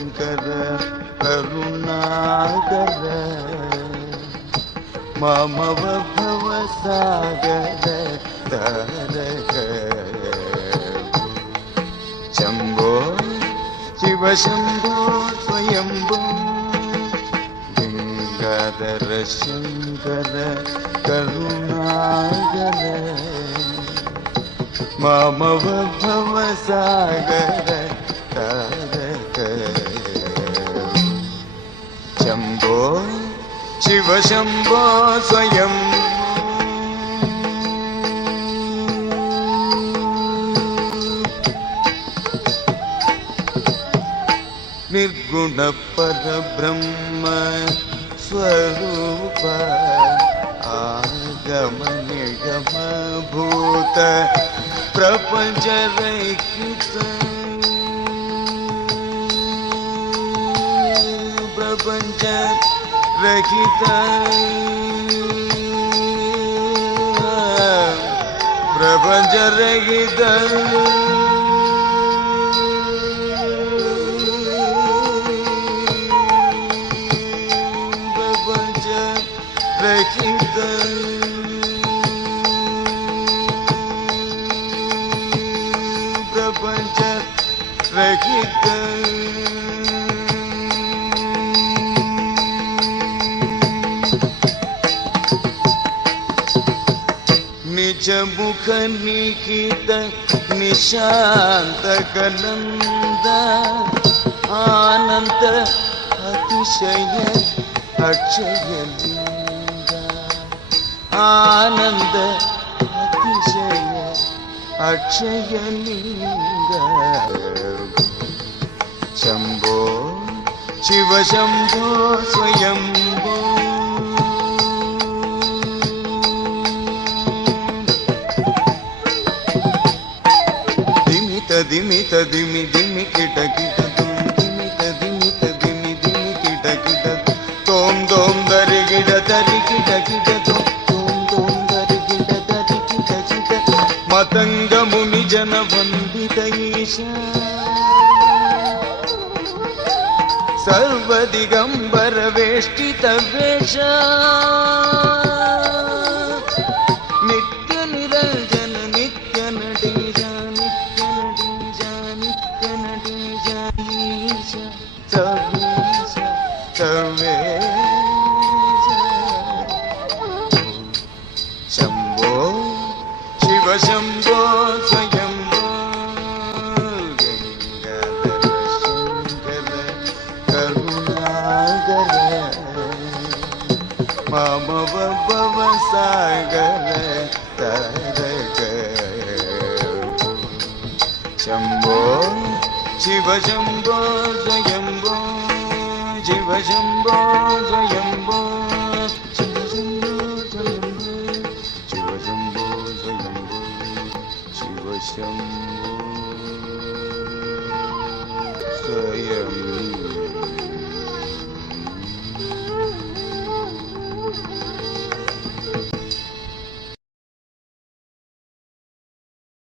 శంకర కరుణాకర మమవ భవ సాగర తారక శంభో శివ శంభో స్వయంభో గంగాధర శంకర కరుణాకర మమవ భవ సాగర తారక శంభో శివ శంభో స్వయం నిర్గుణ పరబ్రహ్మ స్వరూప ఆగమ నిగమ భూత ప్రపంచ రహిత ప్రపంచ రహిత ప్రపంచ రహిత ప్రపంచ రహిత ప్రపంచ రహిత నిజ ముఖ నిఖిత నిశాంత కనంద ఆనంద అతిశయ అక్షయ లింగ ఆనంద అతిశయ అక్షయ లింగ శంభో శివ శంభో స్వయంభో దిమిత దిమి దిమి కిట కిట తుం దిమిత దిమిత దిమి దిమి కిట కిట తోం దోం దరి గిడ దరి కిట కిట తోం దోం దరి గిడ దరి కిట కిట మతంగ ముని జన వందిత ఈశ సర్వ దిగంబర వేష్టిత వేష నిత్య నిరంజన నిత్య నటీజ శంభో శివ శంభో స్వయంభో గంగాధర శంకర కరుణాకర మమవ భవ సాగర తారక శంభో శివ శంభో స్వయంభో శివ శంభో స్వయంభో శివ శంభో స్వయంభో శివ శంభో స్వయంభో